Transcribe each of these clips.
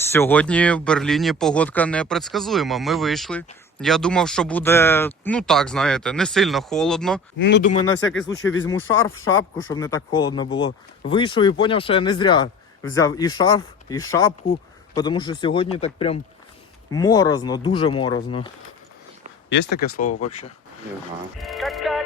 Сьогодні в Берліні погодка непредсказуема. Ми вийшли. Я думав, що буде, ну так, знаєте, не сильно холодно. Ну, думаю, на всякий случай візьму шарф, шапку, щоб не так холодно було. Вийшов і зрозумів, що я не зря взяв і шарф, і шапку, тому що сьогодні так прям морозно, дуже морозно. Є таке слово взагалі? Зимой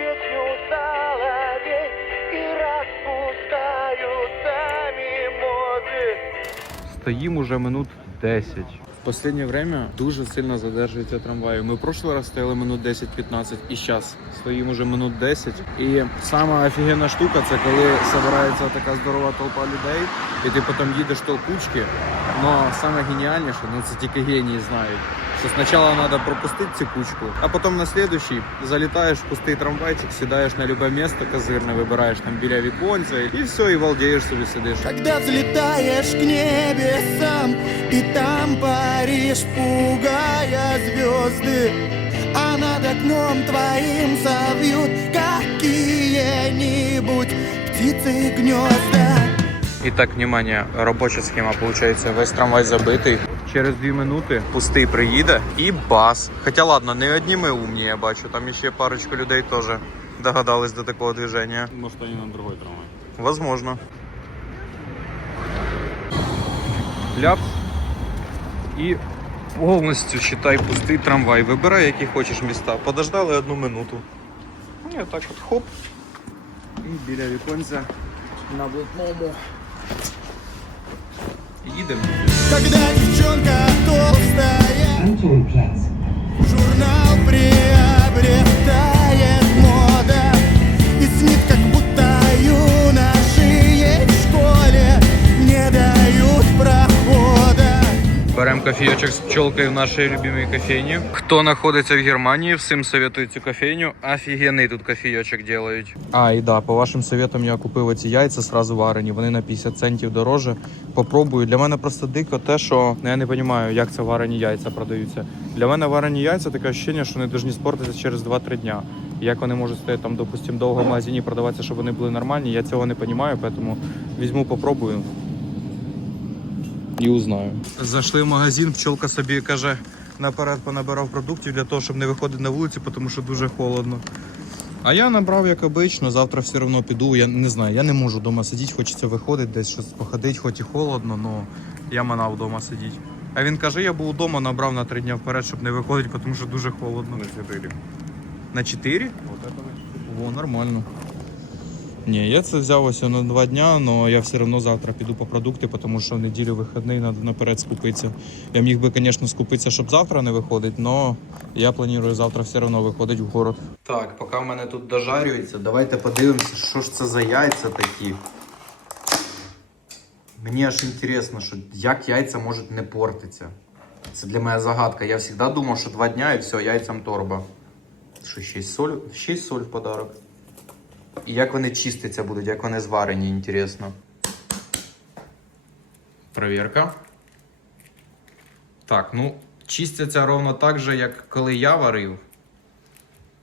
песню соловей и распускаются мимозы Стоїм уже минут 10. В останнє время дуже сильно задержується трамваї. Ми в прошлый раз стояли минут 10-15 і зараз стоїмо уже минут 10. І сама офігенна штука це коли збирається така здорова толпа людей, і ти потім їдеш толкучки. Но саме геніальніше, ну це тільки генії знають. Що спочатку треба пропустити цю кучку, а потім на слідуючий залітаєш в пустий трамвайчик, сідаєш на любе місце козирне, вибираєш там біля віконця, і все, і валдієш собі сидиш. Когда взлетаешь к небесам И там паришь, пугая звезды А над окном твоим совьют Какие-нибудь птицы гнезда І так, внимание, робоча схема получается. Весь трамвай забитий. Через дві минути пустий приїде і бас. Хоча ладно, не одні ми умні, я бачу. Там ще парочку людей теж догадались до такого движения. Может, они на другой трамвай. Возможно. Ляпс. І повністю считай пустий трамвай. Вибирай, які хочеш міста. Подождали одну минуту. І так от хоп. І біля віконця на блатному. Їдемо. Когда девчонка толстая кофійочок з пчелкою в нашій любимій кофейні. Хто знаходиться в Германії, всім советую цю кофейню. Офігенний тут кофійочок делають. А, і да, по вашим советам я купив оці яйця сразу варені. Вони на 50 центів дороже. Попробую. Для мене просто дико те, що ну, я не розумію, як це варені яйця продаються. Для мене варені яйця таке ощущення, що вони повинні спортитися через 2-3 дня. Як вони можуть стояти там, допустим, довго в магазині продаватися, щоб вони були нормальні, я цього не розумію, тому візьму, попробую і узнаю. Зайшли в магазин, пчелка собі каже, наперед понабирав продуктів для того, щоб не виходити на вулицю, тому що дуже холодно. А я набрав як обично, завтра все одно піду. Я не знаю, я не можу вдома сидіти, хочеться виходити, десь щось походити, хоч і холодно, але я манав вдома сидіти. А він каже, я був вдома, набрав на три дні вперед, щоб не виходити, тому що дуже холодно. На 4. На 4? Вот это вот. О, нормально. Ні, я це взяв ось на два дня, але я все одно завтра піду по продукти, тому що в неділю вихідний треба наперед скупитися. Я міг би, звісно, скупитися, щоб завтра не виходити, але я планую завтра все одно виходити в город. Так, поки в мене тут дожарюється, давайте подивимося, що ж це за яйця такі. Мені аж інтересно, що як яйця можуть не портитися. Це для мене загадка. Я завжди думав, що два дня і все, яйцям торба. Що ще й соль? Ще й соль в подарок. І як вони чиститься будуть, як вони зварені, інтересно. Провірка. Так, ну, чистяться ровно так же, як коли я варив.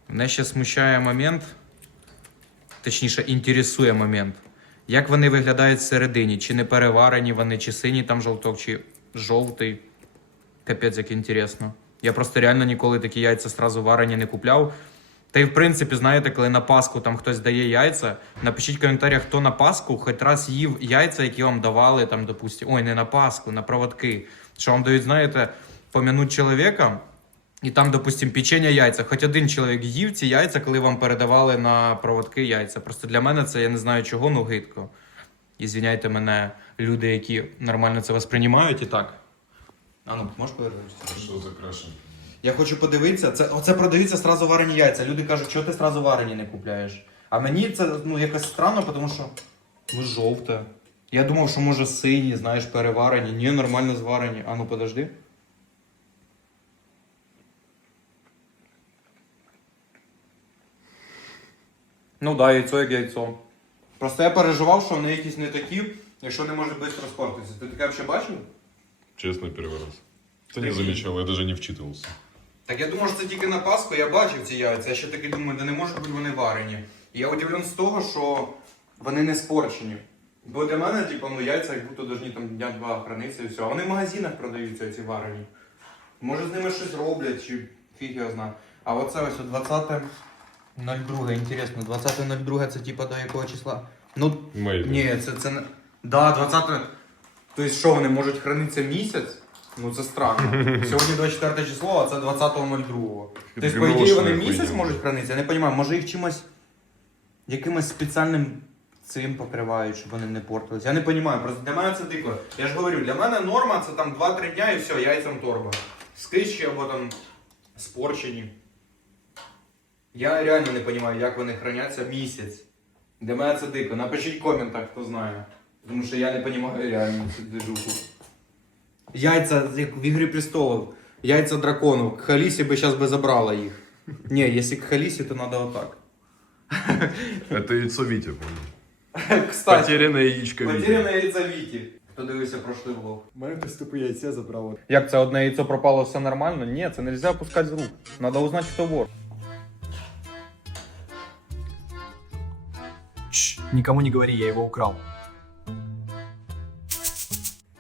Мене ще смущає момент, точніше, інтересує момент. Як вони виглядають всередині? Чи не переварені вони, чи синій там жовток, чи жовтий. Капець, як інтересно. Я просто реально ніколи такі яйця сразу варені не купляв. Та й в принципі, знаєте, коли на Пасху там хтось дає яйця, напишіть в коментарях, хто на Пасху хоч раз їв яйця, які вам давали, там, допустим, ой, не на Пасху, на проводки. Що вам дають, знаєте, помянуть чоловіка, і там, допустим, печення яйця. Хоч один чоловік їв ці яйця, коли вам передавали на проводки яйця. Просто для мене це я не знаю чого, ну гидко. І звіняйте мене, люди, які нормально це восприймають і так. А ну, можеш повернутися? Что за крашен? Я хочу подивитися. Це оце продаються сразу варені яйця. Люди кажуть, чого ти сразу варені не купляєш. А мені це ну якось странно, тому що ну жовте. Я думав, що може сині, знаєш, переварені. Ні, нормально зварені. А ну подожди. Ну да, яйцо як яйцо. Просто я переживав, що вони якісь не такі, якщо не можуть швидко розпортитися. Ти таке взагалі бачив? Честно, первый раз. Да не замечал, я даже не вчитывался. Так я думав, що це тільки на Пасху, я бачив ці яйця. Я ще таки думаю, да не може бути вони варені. І я удивлен з того, що вони не спорчені. Бо для мене, типу, ну яйця як будто должні там дня два хранитися і все. А вони в магазинах продаються ці варені. Може з ними щось роблять, чи фіг його знає. А оце ось 20.02, інтересно, 20.02 це типа до якого числа? Ну, Maybe. ні, це, це не. Да, 20. Тобто що, вони можуть хранитися місяць? Ну це странно. Сьогодні 24 число, а це 20.02. Тобто, по ідеї, вони місяць можуть хранитися. Я не розумію, може їх чимось якимось спеціальним цим покривають, щоб вони не портились. Я не розумію, просто для мене це дико. Я ж говорю, для мене норма це там 2-3 дня і все, яйцям торба. Скищі або там спорчені. Я реально не розумію, як вони храняться місяць. Для мене це дико. Напишіть в коментах, хто знає. Тому що я не розумію реально цю движуху. Яйця, як в Ігрі престолів. Яйця драконів. К Халісі би зараз би забрала їх. Ні, якщо к Халісі, то треба отак. Это яйцо Витя, помню. Кстати, Потерянное яичко Витя. потеряне яйця Віті. Хто дивився прошлий влог. У мене хтось тупо яйця забрав. Як це одне яйцо пропало, все нормально? Ні, це не можна опускати з рук. Треба узнати, хто вор. Шш, никому не говори, я его украл.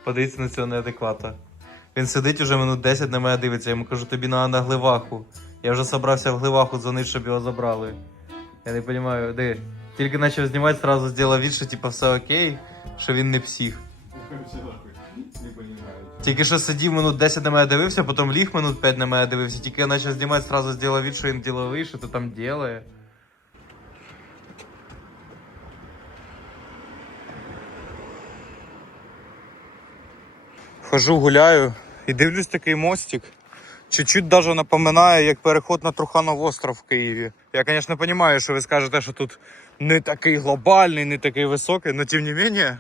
Подивіться на цього неадеквата. Він сидить уже минут 10 на мене дивиться, я йому кажу, тобі треба на гливаху. Я вже собрався в гливаху дзвонити, щоб його забрали. Я не розумію, де. Тільки почав знімати, одразу зробив від, що типу, все окей, що він не псих. Тільки що сидів минут 10 на мене дивився, потім ліг минут 5 на мене дивився, тільки я почав знімати, одразу зробив від, що він діловий, що то там робить. Хожу, гуляю і дивлюсь такий мостик. Чуть-чуть даже напоминає, як переход на Труханов остров в Києві. Я, звісно, розумію, що ви скажете, що тут не такий глобальний, не такий високий, але тим не менше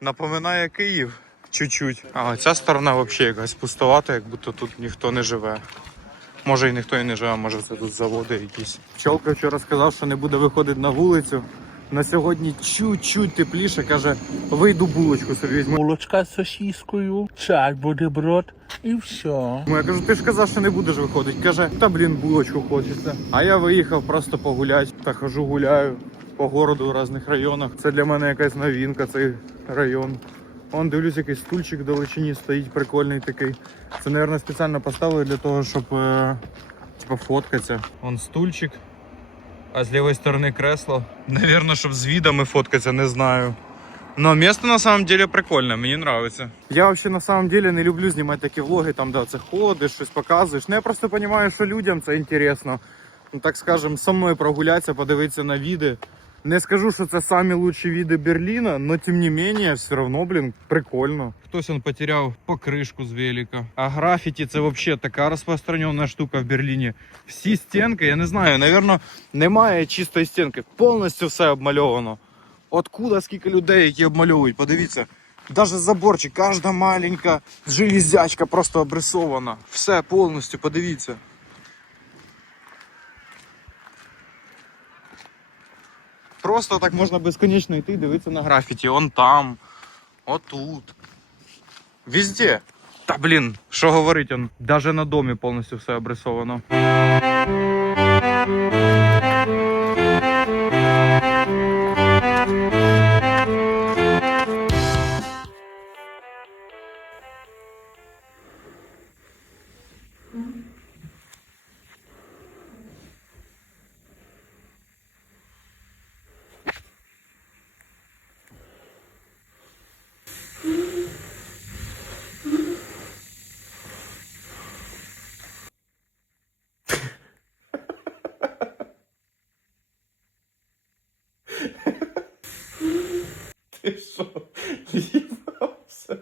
напоминає Київ. Чуть-чуть. А ця сторона взагалі якась пустувата, як будто тут ніхто не живе. Може і ніхто і не живе, може це тут заводи якісь. Пчолка вчора сказав, що не буде виходити на вулицю. На сьогодні чуть-чуть тепліше, каже, вийду булочку собі візьму. Булочка з сосіскою, чай, бутерброд і все. Я кажу, ти ж казав, що не будеш виходити. Каже, та блін, булочку хочеться. А я виїхав просто погуляти. Та хожу, гуляю по городу в різних районах. Це для мене якась новинка, цей район. Вон дивлюсь, якийсь стульчик в далечині стоїть, прикольний такий. Це, мабуть, спеціально поставили для того, щоб типа фоткатися. Вон стульчик, а з лівої сторони кресло. Навірно, щоб з відами фоткатися, не знаю. Но место на самом деле прикольне, мені нравится. Я вообще на самом деле не люблю знімати такі влоги, там де це ходиш, щось показуєш. Ну я просто розумію, що людям це інтересно. Ну так скажем, со мною прогулятися, подивитися на віди. Не скажу, що це самі лучші віди Берліна, але тим не менее, все равно, блін, прикольно. Хтось он потеряв покришку з велика. А графіті це взагалі така розпространена штука в Берліні. Всі стінки, я не знаю, напевно, немає чистої стінки. Повністю все обмальовано. Откуда скільки людей, які обмальовують, подивіться. Даже заборчик, кожна маленька железячка просто обрисована. Все повністю, подивіться. Просто так можна безконечно йти, дивитися на графіті. Он там, отут. Везде. Та блін, що говорить. Даже на домі повністю все обрисовано. Ти що? З'їбався?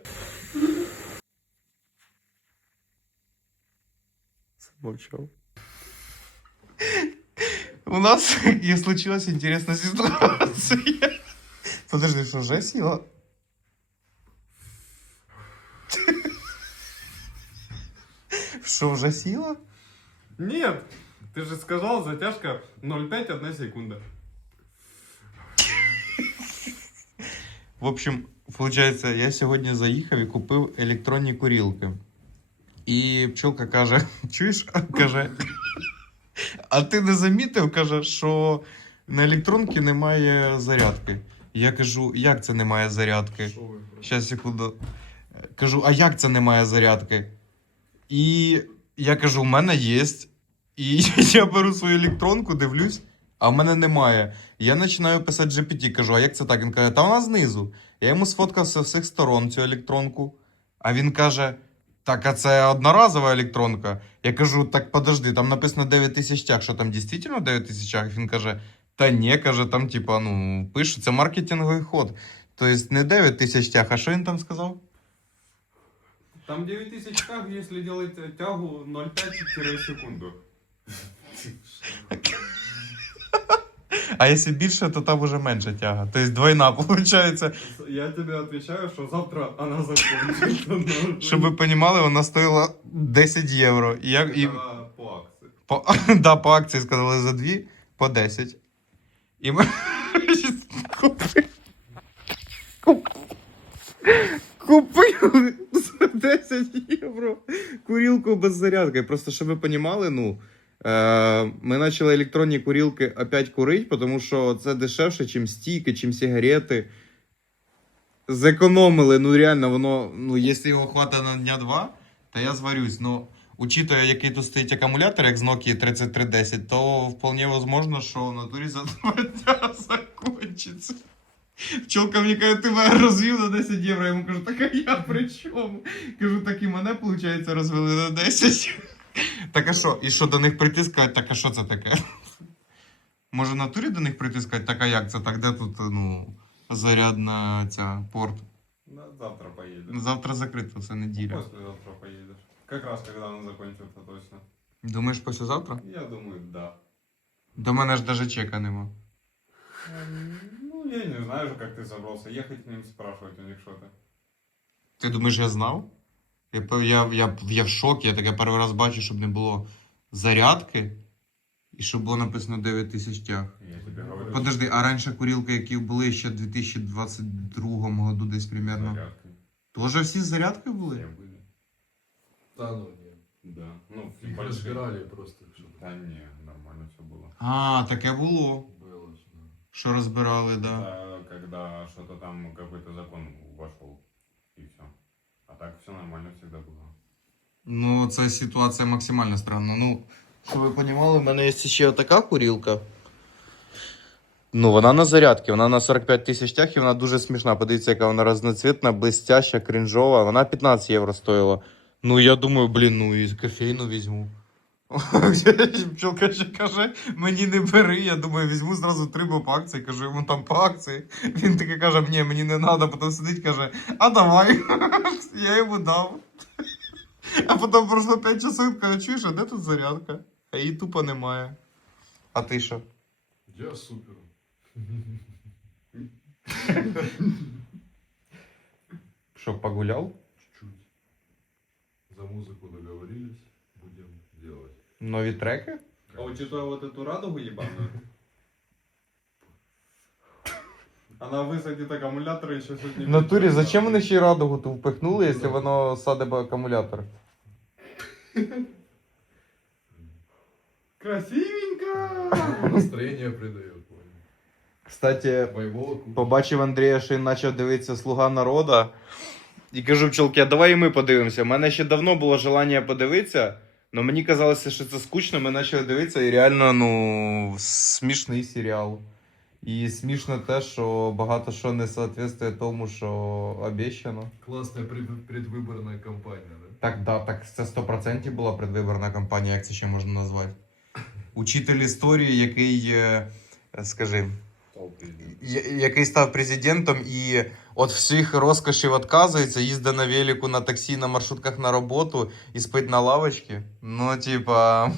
Замовчав. У нас и случилась интересная ситуация. Подожди, что уже сила? Что, уже сила? Нет, ты же сказал, затяжка 0,5 1 секунда. В общем, получается, я сьогодні заїхав і купив електронні курілки. І пчолка каже: чуєш? каже. А ти не замітив, каже, що на електронці немає зарядки. Я кажу, як це немає зарядки? Щас, секунду. Кажу, а як це немає зарядки? І я кажу, у мене є. І я беру свою електронку, дивлюсь, а в мене немає. Я починаю писати GPT, кажу, а як це так? Він каже, та вона знизу. Я йому сфоткав з всіх сторон цю електронку. А він каже: так, а це одноразова електронка. Я кажу, так подожди, там написано 9 тисяч тяг, що там дійсно 9 тисяч тяг? Він каже, та ні, каже, там, типа, ну, пише, це маркетинговий ход. Тобто не 9 тисяч тяг, а що він там сказав? Там 9000 тяг, если делать тягу 0,5 секунду. А якщо більше, то там вже менша тяга. Тобто двойна, виходить. Я тебе отвечаю, что завтра она закончится. Щоб ви розуміли, вона стоїла 10 євро. І, я, і по акции. по, да, по акції сказали за 2, по 10. І ми купили. Купили за 10 євро курілку без зарядки. Просто щоб ви розуміли, ну. Е, ми почали електронні курілки опять курити, тому що це дешевше, ніж стійки, чим сигарети. Зекономили, ну реально, воно, ну, якщо його хватить на дня два, то я зварюсь. Ну, учитывая, який тут стоїть акумулятор, як з Nokia 3310, то вполне возможно, що в натурі за два дня закончиться. Пчелка мені каже, ти мене розвів на 10 євро. Я йому кажу, так а я при чому? Кажу, так і мене, виходить, розвели на 10. Так а що? І що до них прийти сказати, так а що це таке? Може в натурі до них прийти сказати, так а як це так? Де тут ну, зарядна ця порт? Завтра поедешь. Завтра закрито, це неділя. Послезавтра поедешь. Как раз когда она закончится точно. Думаєш, післязавтра? Я думаю, да. До мене ж даже чека нема. Ну, я не знаю как ты собрался. Ехать к ним спрашивать у них что-то. Ти думаєш, я знав? Я, пев- я, я, я в шокі, я таке перший раз бачу, щоб не було зарядки і щоб було написано 9 тисяч тяг. Я тебе говорю. Подожди, а раніше курілки, які були ще в 2022 году десь примерно, Зарядкой. теж всі з зарядкою Все були? были. Да ну нет. Да. Ну, Их большие. разбирали просто что-то. Да не, нормально все было. А, таке було. Было, да. Що розбирали, да. Да, когда что-то там какой-то закон вошел. Так все нормально всегда было. Ну, це ситуація максимально странна. Ну, щоб ви розуміли, в мене є ще така курілка. Ну, вона на зарядці, вона на 45 тисяч тяг і вона дуже смішна. Подивіться, яка вона разноцвітна, блестяща, крінжова. Вона 15 євро стоїла. Ну, я думаю, блін, ну і кофейну візьму. Пчелка ще каже, мені не бери. Я думаю, візьму зразу три бо по акції. Кажу йому там по акції. Він таки каже, ні, мені не треба, потім сидить, каже, а давай. Я йому дав. А потім пройшло 5 часов каже, чуєш, а де тут зарядка? А її тупо немає. А ти що? Я супер. Що, погуляв? Чуть-чуть. За музыку договорились. Будем делать. Нові треки? А учитывая вот эту радугу ебаную, она высадит аккумулятор еще сегодня. В натурі, зачем вони ще й радугу ту впихнули, якщо воно садить акумулятор? Красивенько! Настроение придает, понял. Кстати, Боевого купа. побачив Андрія, що він почав дивитися Слуга народа. І кажу пчелки, а давай і ми подивимося. У мене ще давно було желання подивитися, але мені казалося, що це скучно. Ми почали дивитися, і реально, ну, смішний серіал. І смішно те, що багато що не соответствує тому, що обіцяно. Классная пред- предвыборная кампания, да? Так, да, так це 100% була предвиборна кампанія, як це ще можна назвати. Учитель історії, який, е, скажи, який став президентом і от всіх розкошів відказується, їздить на велику, на таксі, на маршрутках на роботу і спить на лавочці. Ну, типа.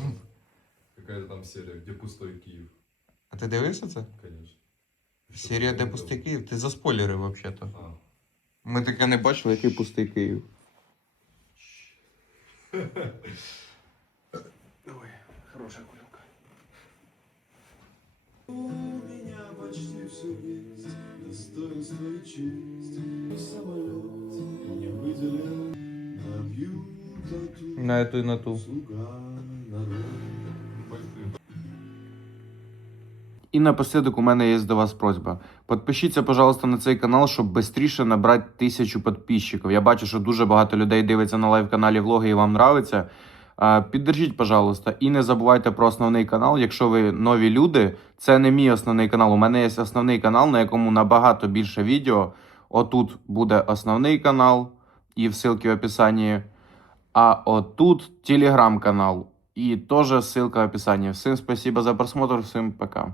Какая-то там серия, где пустой Киев, А ти дивився це? конечно. Серія де пустий Київ? Ти заспойлерив, взагалі-то. А, Ми таке не бачили, який пустий Київ. Хорошая курилка. на эту и на ту. І напослідок у мене є до вас просьба. Підпишіться, пожалуйста, на цей канал, щоб швидше набрати тисячу підписчиків. Я бачу, що дуже багато людей дивиться на лайв-каналі влоги і вам нравиться. Піддержіть, пожалуйста, і не забувайте про основний канал. Якщо ви нові люди, це не мій основний канал. У мене є основний канал, на якому набагато більше відео. Отут буде основний канал і в ссылки в описанні. А отут телеграм-канал. І теж ссылка в описанні. Всім спасибо за просмотр, всім пока.